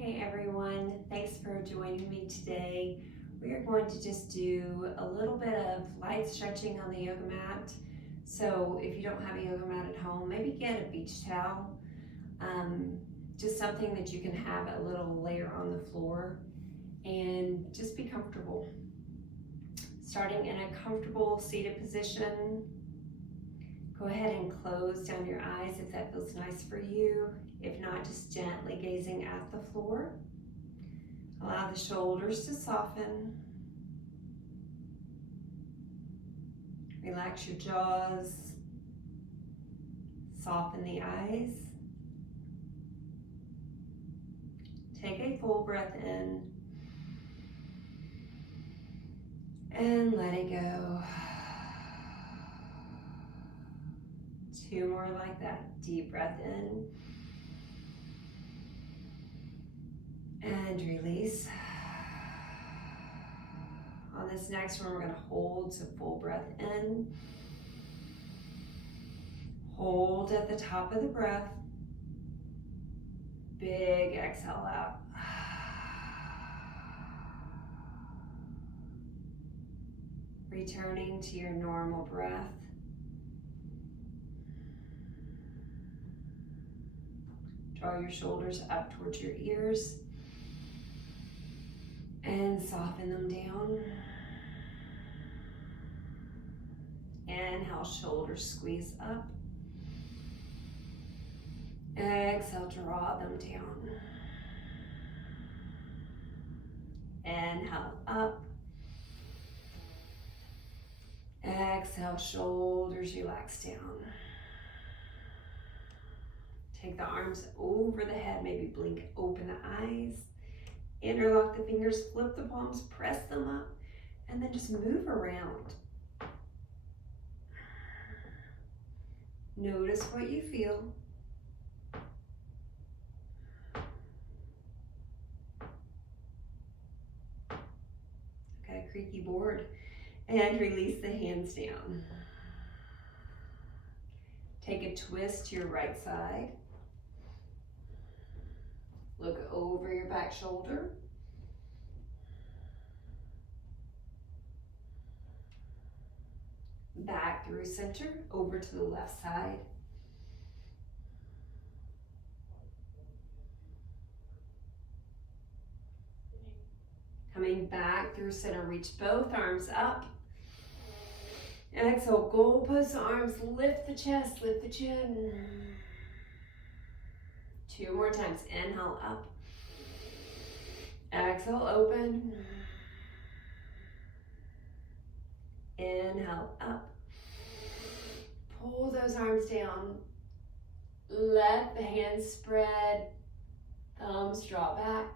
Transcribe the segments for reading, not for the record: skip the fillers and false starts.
Hey everyone, thanks for joining me today. We are going to just do a little bit of light stretching on the yoga mat. So if you don't have a yoga mat at home, maybe get a beach towel, just something that you can have a little layer on the floor and just be comfortable. Starting in a comfortable seated position, go ahead and close down your eyes if that feels nice for you. If not, just gently gazing at the floor. Allow the shoulders to soften. Relax your jaws. Soften the eyes. Take a full breath in. And let it go. 2 more like that. Deep breath in. And release. On this next one, we're going to hold to full breath in. Hold at the top of the breath. Big exhale out. Returning to your normal breath. Draw your shoulders up towards your ears. And soften them down. Inhale, shoulders squeeze up. Exhale, draw them down. Inhale, up. Exhale, shoulders relax down. Take the arms over the head, maybe blink open the eyes. Interlock the fingers, flip the palms, press them up, and then just move around. Notice what you feel. Got a creaky board. And release the hands down. Take a twist to your right side. Look over your back shoulder. Back through center, over to the left side. Coming back through center, reach both arms up. Exhale, goalpost arms, lift the chest, lift the chin. 2 more times, inhale up. Exhale, open. Inhale up. Pull those arms down. Let the hands spread. Thumbs draw back.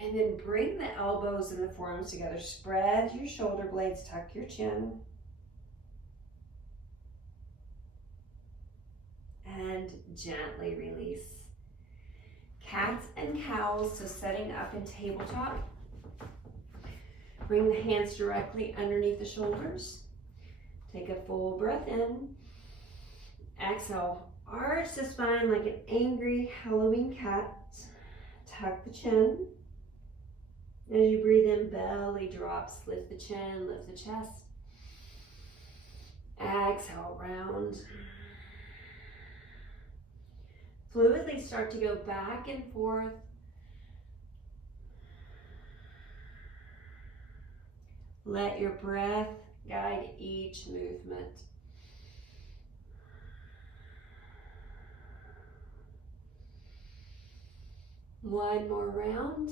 And then bring the elbows and the forearms together. Spread your shoulder blades, tuck your chin. And gently release. Cats and cows, so setting up in tabletop. Bring the hands directly underneath the shoulders. Take a full breath in. Exhale, arch the spine like an angry Halloween cat. Tuck the chin. As you breathe in, belly drops. Lift the chin, lift the chest. Exhale, round. Fluidly start to go back and forth. Let your breath guide each movement. One more round.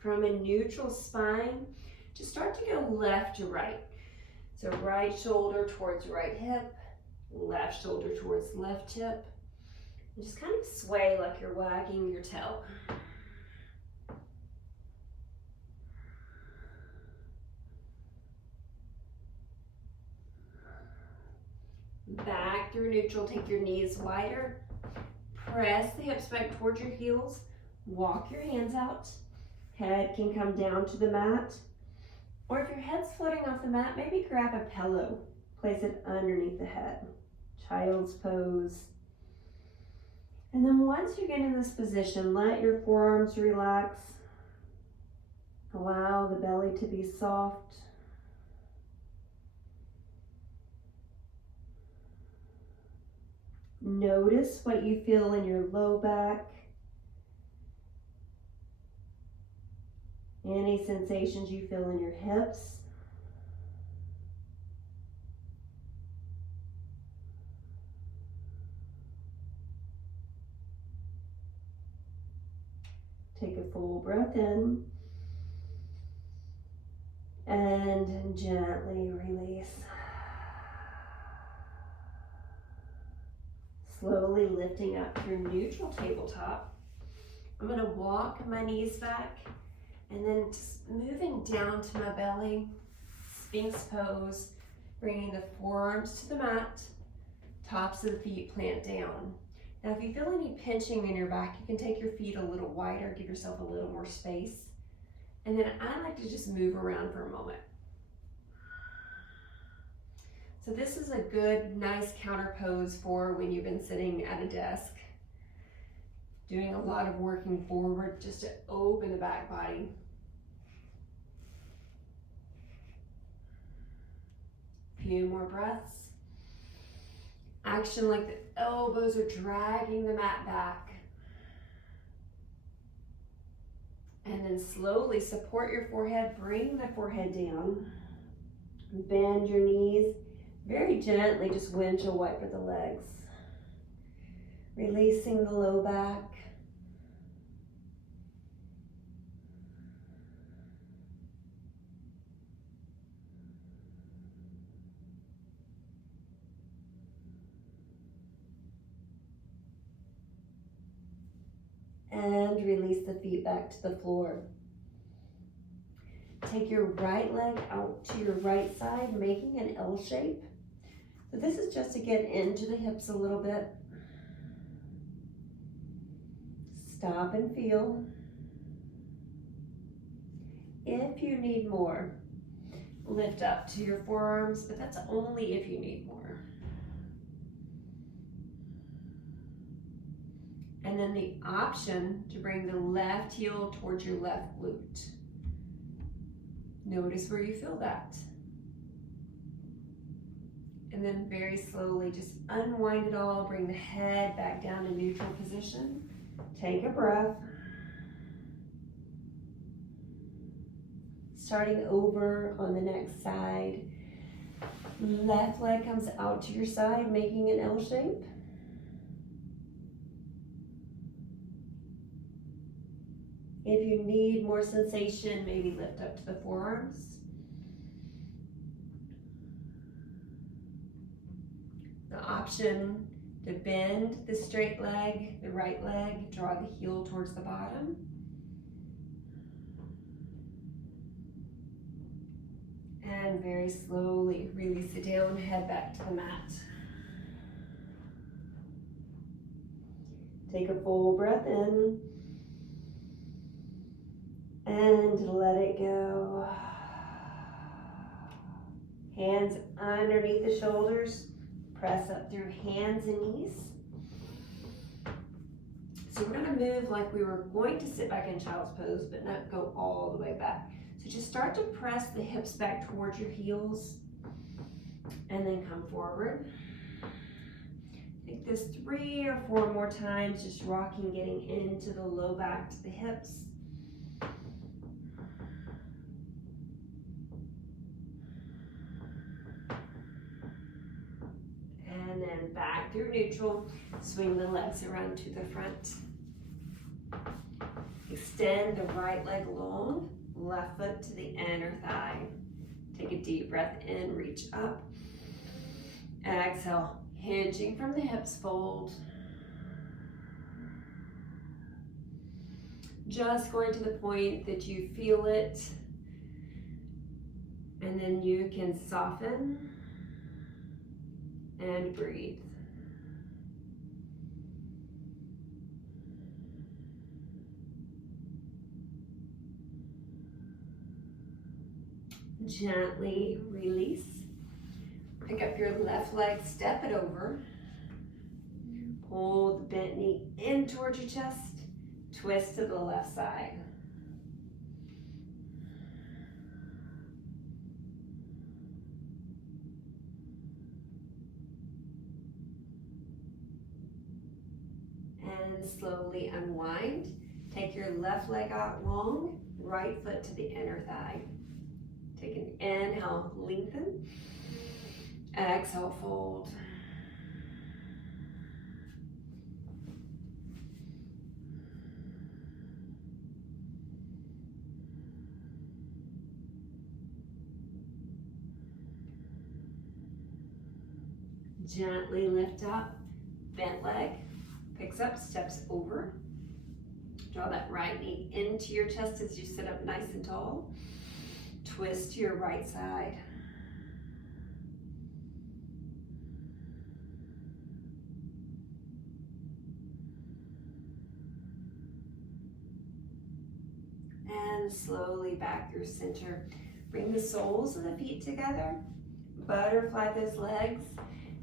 From a neutral spine, just start to go left to right. So right shoulder towards right hip, left shoulder towards left hip. And just kind of sway like you're wagging your tail. Back through neutral, take your knees wider. Press the hips back towards your heels. Walk your hands out. Head can come down to the mat. Or if your head's floating off the mat, maybe grab a pillow. Place it underneath the head. child's pose. And then once you get in this position, let your forearms relax. Allow the belly to be soft. Notice what you feel in your low back. Any sensations you feel in your hips. Take a full breath in and gently release. Slowly lifting up through neutral tabletop. I'm going to walk my knees back and then just moving down to my belly, Sphinx pose, bringing the forearms to the mat, tops of the feet plant down. Now if you feel any pinching in your back, you can take your feet a little wider, give yourself a little more space. And then I like to just move around for a moment. So this is a good, nice counter pose for when you've been sitting at a desk, doing a lot of working forward just to open the back body. Few more breaths. Action like the elbows are dragging the mat back. And then slowly support your forehead, bring the forehead down. Bend your knees. Very gently, just windshield wiper the legs. Releasing the low back. And release the feet back to the floor. Take your right leg out to your right side, making an L shape. So this is just to get into the hips a little bit. Stop and feel. If you need more, lift up to your forearms, but that's only if you need more. And then the option to bring the left heel towards your left glute. Notice where you feel that. And then very slowly just unwind it all, bring the head back down to neutral position. Take a breath. Starting over on the next side. Left leg comes out to your side, making an L shape. If you need more sensation, maybe lift up to the forearms. The option to bend the straight leg, the right leg, draw the heel towards the bottom. And very slowly release it down, head back to the mat. Take a full breath in. And let it go. Hands underneath the shoulders. Press up through hands and knees. So we're going to move like we were going to sit back in child's pose, but not go all the way back. So just start to press the hips back towards your heels. And then come forward. Take this 3 or 4 more times, just rocking, getting into the low back to the hips. And then back through neutral, swing the legs around to the front. Extend the right leg long, left foot to the inner thigh. Take a deep breath in, reach up. Exhale, hinging from the hips, fold. Just going to the point that you feel it. And then you can soften and breathe. Gently release. Pick up your left leg, step it over. Pull the bent knee in towards your chest. Twist to the left side. And slowly unwind. Take your left leg out long, right foot to the inner thigh. Take an inhale, lengthen. Exhale, fold. Gently lift up, bent leg, picks up, steps over. Draw that right knee into your chest as you sit up nice and tall. Twist to your right side. And slowly back through center. Bring the soles of the feet together. Butterfly those legs.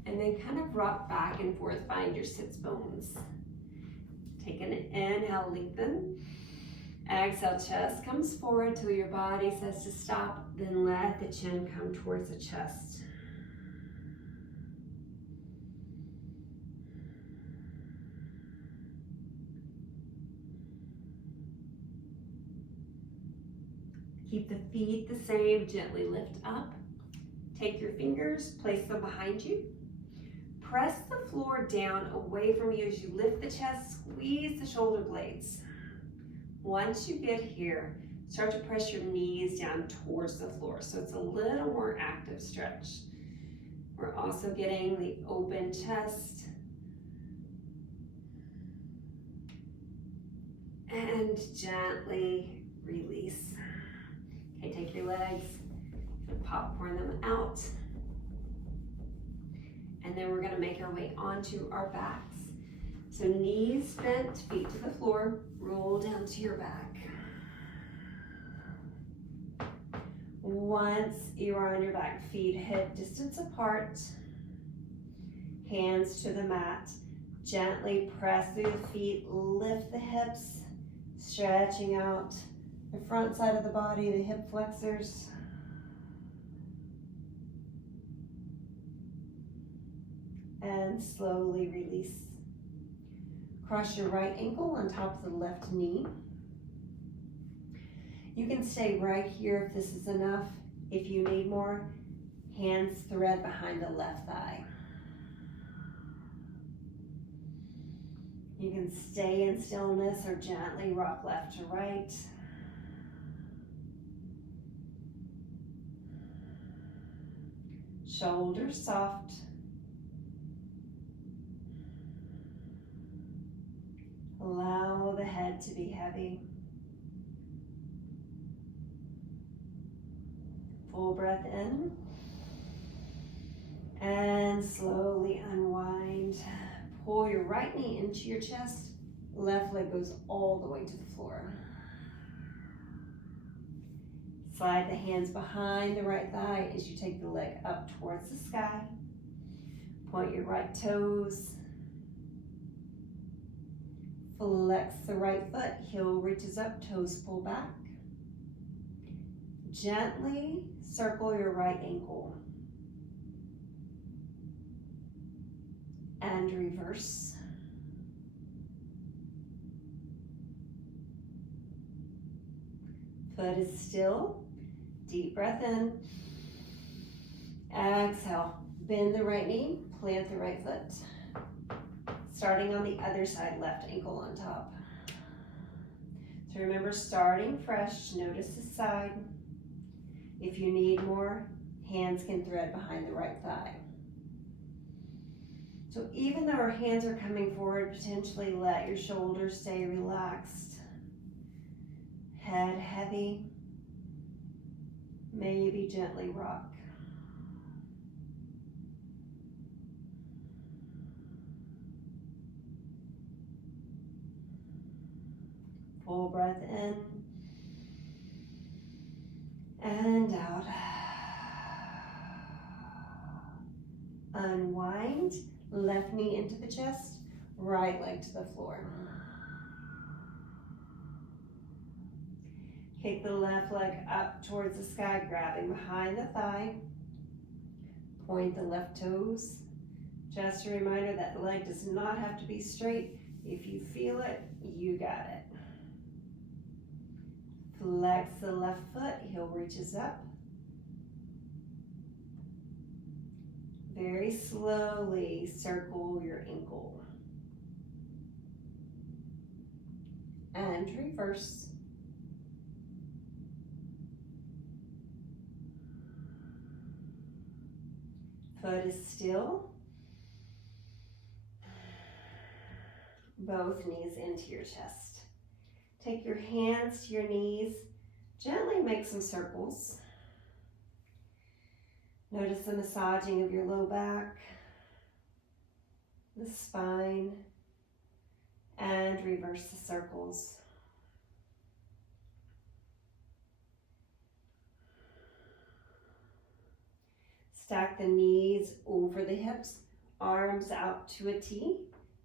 And then kind of rock back and forth, find your sits bones. Take an inhale, lengthen. Exhale, chest comes forward till your body says to stop, then let the chin come towards the chest. Keep the feet the same, gently lift up. Take your fingers, place them behind you. Press the floor down away from you as you lift the chest, squeeze the shoulder blades. Once you get here, start to press your knees down towards the floor, so it's a little more active stretch. We're also getting the open chest. And gently release. Okay, take your legs, popcorn them out. And then we're gonna make our way onto our backs. So knees bent, feet to the floor, roll down to your back. Once you are on your back, feet hip distance apart, hands to the mat. Gently press through the feet, lift the hips, stretching out the front side of the body, the hip flexors. And slowly release. Cross your right ankle on top of the left knee. You can stay right here if this is enough. If you need more, hands thread behind the left thigh. You can stay in stillness or gently rock left to right. Shoulders soft. Allow the head to be heavy. Full breath in. And slowly unwind. Pull your right knee into your chest. Left leg goes all the way to the floor. Slide the hands behind the right thigh as you take the leg up towards the sky. Point your right toes. Flex the right foot, heel reaches up, toes pull back. Gently circle your right ankle. And reverse. Foot is still. Deep breath in. Exhale. Bend the right knee, plant the right foot. Starting on the other side, left ankle on top. So remember, starting fresh, notice the side. If you need more, hands can thread behind the right thigh. So even though our hands are coming forward, potentially let your shoulders stay relaxed. Head heavy. Maybe gently rock. Full breath in and out. Unwind, left knee into the chest, right leg to the floor. Kick the left leg up towards the sky, grabbing behind the thigh. Point the left toes. Just a reminder that the leg does not have to be straight. If you feel it, you got it. Flex the left foot, heel reaches up. Very slowly circle your ankle. And reverse. Foot is still. Both knees into your chest. Take your hands to your knees. Gently make some circles. Notice the massaging of your low back, the spine, and reverse the circles. Stack the knees over the hips, arms out to a T.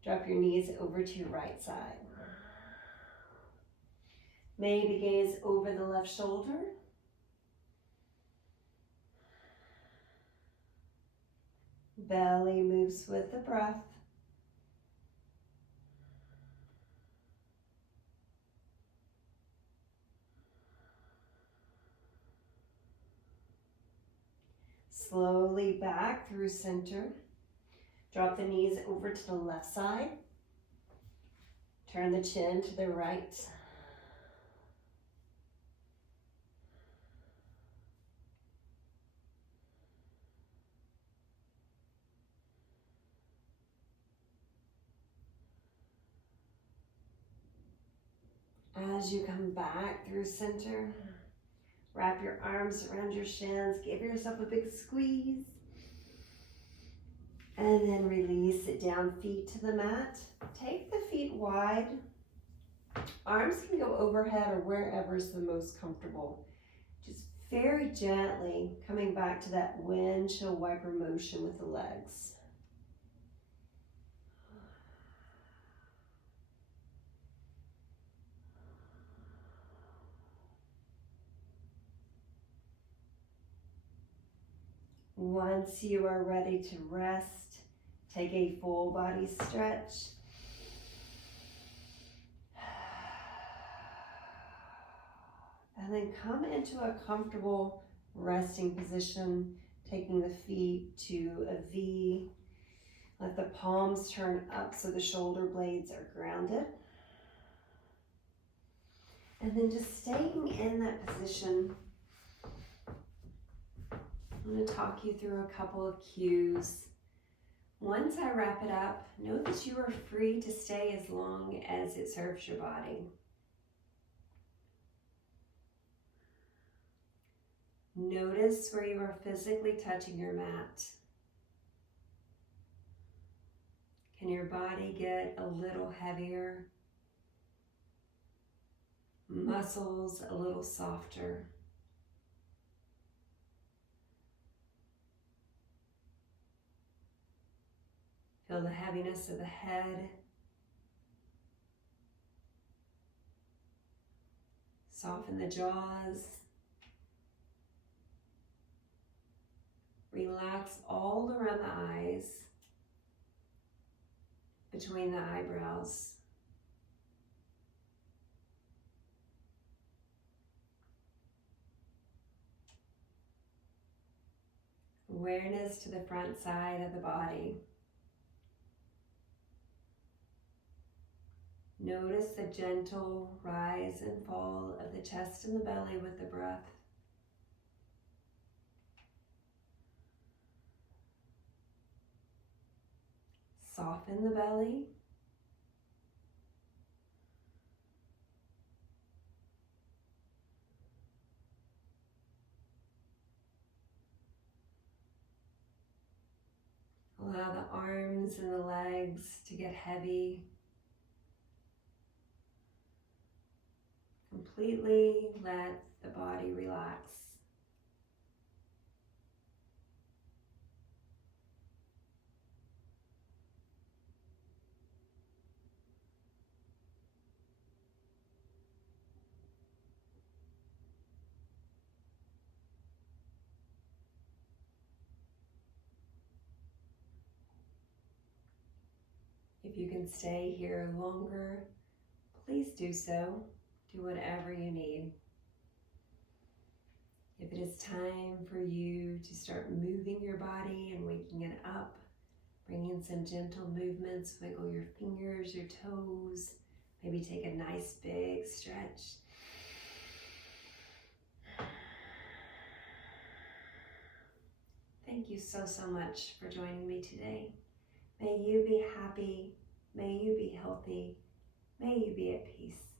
Drop your knees over to your right side. Maybe gaze over the left shoulder. Belly moves with the breath. Slowly back through center. Drop the knees over to the left side. Turn the chin to the right. As you come back through center, wrap your arms around your shins, give yourself a big squeeze, and then release it down, feet to the mat. Take the feet wide. Arms can go overhead or wherever's the most comfortable. Just very gently coming back to that windshield wiper motion with the legs. Once you are ready to rest, take a full body stretch. And then come into a comfortable resting position, taking the feet to a V. Let the palms turn up so the shoulder blades are grounded. And then just staying in that position. I'm going to talk you through a couple of cues. Once I wrap it up, know that you are free to stay as long as it serves your body. Notice where you are physically touching your mat. Can your body get a little heavier? Muscles a little softer? Feel the heaviness of the head. Soften the jaws. Relax all around the eyes, between the eyebrows. Awareness to the front side of the body. Notice the gentle rise and fall of the chest and the belly with the breath. Soften the belly. Allow the arms and the legs to get heavy. Completely let the body relax. If you can stay here longer, please do so. Do whatever you need. If it is time for you to start moving your body and waking it up, bring in some gentle movements, wiggle your fingers, your toes, maybe take a nice big stretch. Thank you so, so much for joining me today. May you be happy, may you be healthy, may you be at peace.